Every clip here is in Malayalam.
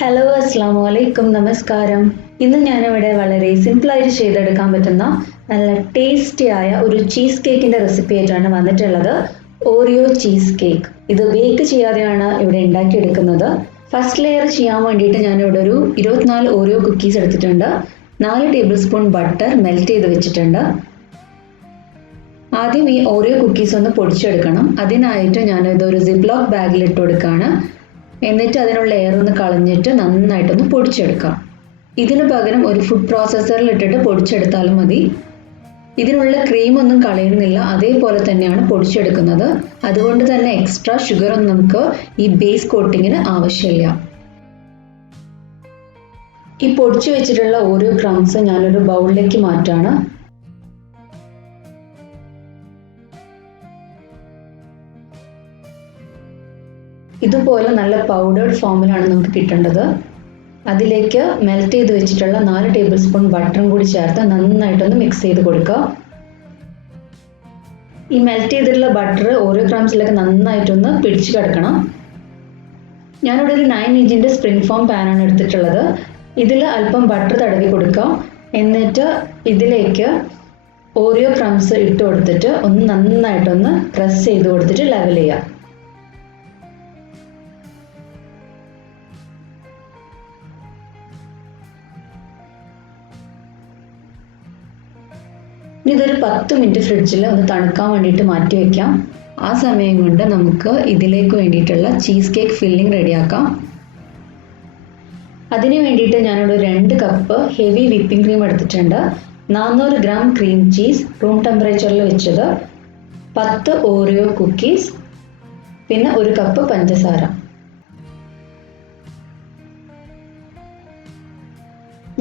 ഹലോ അസ്സാമു അലൈക്കും നമസ്കാരം. ഇന്ന് ഞാനിവിടെ വളരെ സിമ്പിളായിട്ട് ചെയ്തെടുക്കാൻ പറ്റുന്ന നല്ല ടേസ്റ്റിയായ ഒരു ചീസ് കേക്കിൻ്റെ റെസിപ്പി ആയിട്ടാണ് വന്നിട്ടുള്ളത്. Oreo cheese cake. ഇത് ബേക്ക് ചെയ്യാതെയാണ് ഇവിടെ ഉണ്ടാക്കിയെടുക്കുന്നത്. ഫസ്റ്റ് ലെയർ ചെയ്യാൻ വേണ്ടിയിട്ട് ഞാനിവിടെ ഒരു 24 ഓറിയോ കുക്കീസ് എടുത്തിട്ടുണ്ട്. 4 ടേബിൾ സ്പൂൺ ബട്ടർ മെൽറ്റ് ചെയ്ത് വെച്ചിട്ടുണ്ട്. ആദ്യം ഈ ഓറിയോ കുക്കീസ് ഒന്ന് പൊടിച്ചെടുക്കണം. അതിനായിട്ട് ഞാനിതൊരു സിപ്ലോക്ക് ബാഗിൽ ഇട്ട് കൊടുക്കുകയാണ്. എന്നിട്ട് അതിനുള്ള എയർ ഒന്ന് കളഞ്ഞിട്ട് നന്നായിട്ടൊന്ന് പൊടിച്ചെടുക്കാം. ഇതിന് പകരം ഒരു ഫുഡ് പ്രോസസ്സറിൽ ഇട്ടിട്ട് പൊടിച്ചെടുത്താലും മതി. ഇതിനുള്ള ക്രീം ഒന്നും കളയുന്നില്ല, അതേപോലെ തന്നെയാണ് പൊടിച്ചെടുക്കുന്നത്. അതുകൊണ്ട് തന്നെ എക്സ്ട്രാ ഷുഗർ ഒന്നും നമുക്ക് ഈ ബേസ് കോട്ടിങ്ങിന് ആവശ്യമില്ല. ഈ പൊടിച്ചു വെച്ചിട്ടുള്ള ഓരോ ക്രംസ് ഞാനൊരു ബൗളിലേക്ക് മാറ്റാണ്. ഇതുപോലെ നല്ല പൗഡേർഡ് ഫോമിലാണ് നമുക്ക് കിട്ടേണ്ടത്. അതിലേക്ക് മെൽറ്റ് ചെയ്ത് വെച്ചിട്ടുള്ള 4 ടേബിൾ സ്പൂൺ ബട്ടറും കൂടി ചേർത്ത് നന്നായിട്ടൊന്ന് മിക്സ് ചെയ്ത് കൊടുക്കുക. ഈ മെൽറ്റ് ചെയ്തിട്ടുള്ള ബട്ടർ ഓരോ ക്രംസിലൊക്കെ നന്നായിട്ടൊന്ന് പിടിച്ചു കിടക്കണം. ഞാനിവിടെ ഒരു 9 ഇഞ്ചിൻ്റെ സ്പ്രിംഗ് ഫോം പാനാണ് എടുത്തിട്ടുള്ളത്. ഇതിൽ അല്പം ബട്ടർ തടവി കൊടുക്കുക. എന്നിട്ട് ഇതിലേക്ക് ഓറിയോ ക്രംസ് ഇട്ട് കൊടുത്തിട്ട് ഒന്ന് നന്നായിട്ടൊന്ന് പ്രസ് ചെയ്ത് കൊടുത്തിട്ട് ലെവൽ ചെയ്യുക. ഇതൊരു 10 മിനിറ്റ് ഫ്രിഡ്ജിൽ ഒന്ന് തണുക്കാൻ വേണ്ടിയിട്ട് മാറ്റി വയ്ക്കാം. ആ സമയം കൊണ്ട് നമുക്ക് ഇതിലേക്ക് വേണ്ടിയിട്ടുള്ള ചീസ് കേക്ക് ഫില്ലിംഗ് റെഡിയാക്കാം. അതിന് വേണ്ടിയിട്ട് ഞാനിവിടെ 2 കപ്പ് ഹെവി വിപ്പിംഗ് ക്രീം എടുത്തിട്ടുണ്ട്. 400 ഗ്രാം ക്രീം ചീസ് റൂം ടെമ്പറേച്ചറിൽ വെച്ചത്, 10 ഓറിയോ കുക്കീസ്, പിന്നെ 1 കപ്പ് പഞ്ചസാര.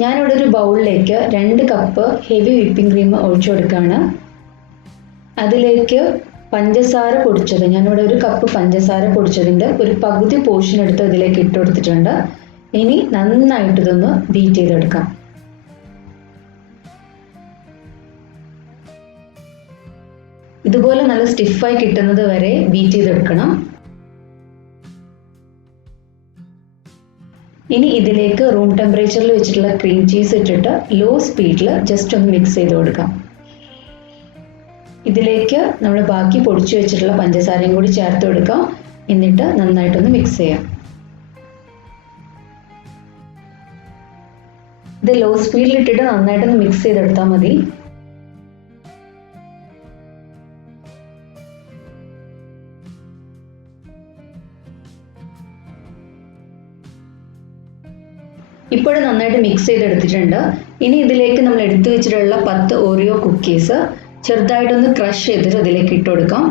ഞാനിവിടെ ഒരു ബൗളിലേക്ക് 2 കപ്പ് ഹെവി വിപ്പിംഗ് ക്രീം ഒഴിച്ചു കൊടുക്കുകയാണ്. അതിലേക്ക് പഞ്ചസാര പൊടിച്ചത്, ഞാനിവിടെ 1 കപ്പ് പഞ്ചസാര പൊടിച്ചതിൻ്റെ ഒരു പകുതി പോർഷൻ എടുത്ത് ഇതിലേക്ക് ഇട്ട് കൊടുത്തിട്ടുണ്ട്. ഇനി നന്നായിട്ട് ഇതൊന്ന് ബീറ്റ് ചെയ്തെടുക്കാം. ഇതുപോലെ നല്ല സ്റ്റിഫായി കിട്ടുന്നത് വരെ ബീറ്റ് ചെയ്തെടുക്കണം. ഇനി ഇതിലേക്ക് റൂം ടെമ്പറേച്ചറിൽ വെച്ചിട്ടുള്ള ക്രീം ചീസ് ഇട്ടിട്ട് ലോ സ്പീഡിൽ ജസ്റ്റ് ഒന്ന് മിക്സ് ചെയ്ത് കൊടുക്കാം. ഇതിലേക്ക് നമ്മൾ ബാക്കി പൊടിച്ചു വെച്ചിട്ടുള്ള പഞ്ചസാരയും കൂടി ചേർത്ത് കൊടുക്കാം. എന്നിട്ട് നന്നായിട്ടൊന്ന് മിക്സ് ചെയ്യാം. ഇത് ലോ സ്പീഡിൽ ഇട്ടിട്ട് നന്നായിട്ടൊന്ന് മിക്സ് ചെയ്തെടുത്താൽ മതി. ഇപ്പോഴും നന്നായിട്ട് മിക്സ് ചെയ്തെടുത്തിട്ടുണ്ട്. ഇനി ഇതിലേക്ക് നമ്മൾ എടുത്തു വെച്ചിട്ടുള്ള 10 ഓറിയോ കുക്കീസ് ചെറുതായിട്ടൊന്ന് ക്രഷ് ചെയ്തിട്ട് ഇതിലേക്ക് ഇട്ട് കൊടുക്കാം.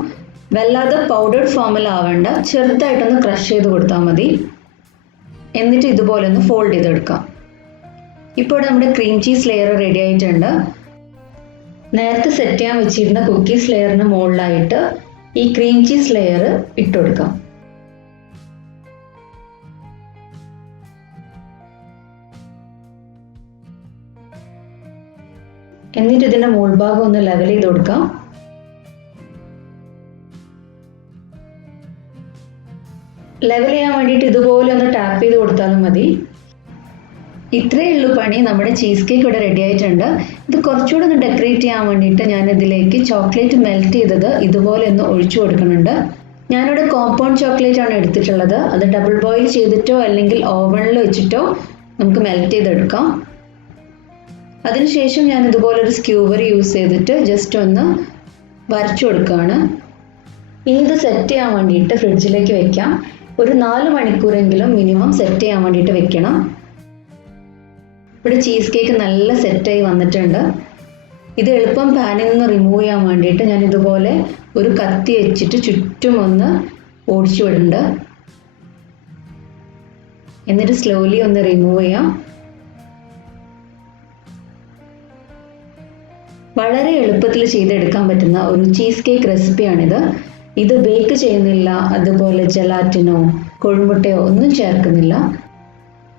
വല്ലാതെ പൗഡേർഡ് ഫോമിലാവേണ്ട, ചെറുതായിട്ടൊന്ന് ക്രഷ് ചെയ്ത് കൊടുത്താൽ മതി. എന്നിട്ട് ഇതുപോലെ ഒന്ന് ഫോൾഡ് ചെയ്തെടുക്കാം. ഇപ്പോൾ നമ്മുടെ ക്രീം ചീസ് ലെയർ റെഡി ആയിട്ടുണ്ട്. നേരത്തെ സെറ്റ് ചെയ്യാൻ വെച്ചിരുന്ന കുക്കീസ് ലെയറിന് മുകളിലായിട്ട് ഈ ക്രീം ചീസ് ലെയർ ഇട്ട് കൊടുക്കാം. എന്നിട്ട് ഇതിൻ്റെ മുൾഭാഗം ഒന്ന് ലെവൽ ചെയ്ത് കൊടുക്കാം. ലെവൽ ചെയ്യാൻ വേണ്ടിയിട്ട് ഇതുപോലെ ഒന്ന് ടാപ്പ് ചെയ്ത് കൊടുത്താലും മതി. ഇത്രയേ ഉള്ളൂ പണി. നമ്മുടെ ചീസ് കേക്ക് ഇവിടെ റെഡി ആയിട്ടുണ്ട്. ഇത് കുറച്ചുകൂടെ ഒന്ന് ഡെക്കറേറ്റ് ചെയ്യാൻ വേണ്ടിയിട്ട് ഞാൻ ഇതിലേക്ക് ചോക്ലേറ്റ് മെൽറ്റ് ചെയ്തത് ഇതുപോലെ ഒന്ന് ഒഴിച്ചു കൊടുക്കുന്നുണ്ട്. ഞാനിവിടെ കോമ്പൗണ്ട് ചോക്ലേറ്റ് ആണ് എടുത്തിട്ടുള്ളത്. അത് ഡബിൾ ബോയിൽ ചെയ്തിട്ടോ അല്ലെങ്കിൽ ഓവണിൽ വെച്ചിട്ടോ നമുക്ക് മെൽറ്റ് ചെയ്തെടുക്കാം. അതിനുശേഷം ഞാൻ ഇതുപോലെ ഒരു സ്ക്യൂവർ യൂസ് ചെയ്തിട്ട് ജസ്റ്റ് ഒന്ന് വരച്ചു കൊടുക്കുകയാണ്. ഇനി ഇത് സെറ്റ് ചെയ്യാൻ വേണ്ടിയിട്ട് ഫ്രിഡ്ജിലേക്ക് വെക്കാം. ഒരു 4 മണിക്കൂറെങ്കിലും മിനിമം സെറ്റ് ചെയ്യാൻ വേണ്ടിയിട്ട് വെക്കണം. ഇവിടെ ചീസ് കേക്ക് നല്ല സെറ്റായി വന്നിട്ടുണ്ട്. ഇത് എളുപ്പം പാനിൽ നിന്ന് റിമൂവ് ചെയ്യാൻ വേണ്ടിയിട്ട് ഞാൻ ഇതുപോലെ ഒരു കത്തി വെച്ചിട്ട് ചുറ്റും ഒന്ന് ഓടിച്ചു വിടുന്നുണ്ട്. എന്നിട്ട് സ്ലോലി ഒന്ന് റിമൂവ് ചെയ്യാം. വളരെ എളുപ്പത്തിൽ ചെയ്തെടുക്കാൻ പറ്റുന്ന ഒരു ചീസ് കേക്ക് റെസിപ്പിയാണിത്. ഇത് ബേക്ക് ചെയ്യുന്നില്ല, അതുപോലെ ജെലാറ്റിനോ കോഴിമുട്ടയോ ഒന്നും ചേർക്കുന്നില്ല.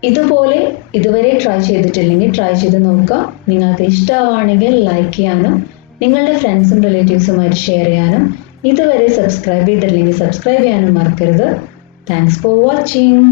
ഇതുപോലെ ഇതുവരെ ട്രൈ ചെയ്തിട്ടില്ലെങ്കിൽ ട്രൈ ചെയ്ത് നോക്കുക. നിങ്ങൾക്ക് ഇഷ്ടമാണെങ്കിൽ ലൈക്ക് ചെയ്യാനും നിങ്ങളുടെ ഫ്രണ്ട്സും റിലേറ്റീവ്സുമായിട്ട് ഷെയർ ചെയ്യാനും, ഇതുവരെ സബ്സ്ക്രൈബ് ചെയ്തിട്ടില്ലെങ്കിൽ സബ്സ്ക്രൈബ് ചെയ്യാനും മറക്കരുത്. Thanks for watching.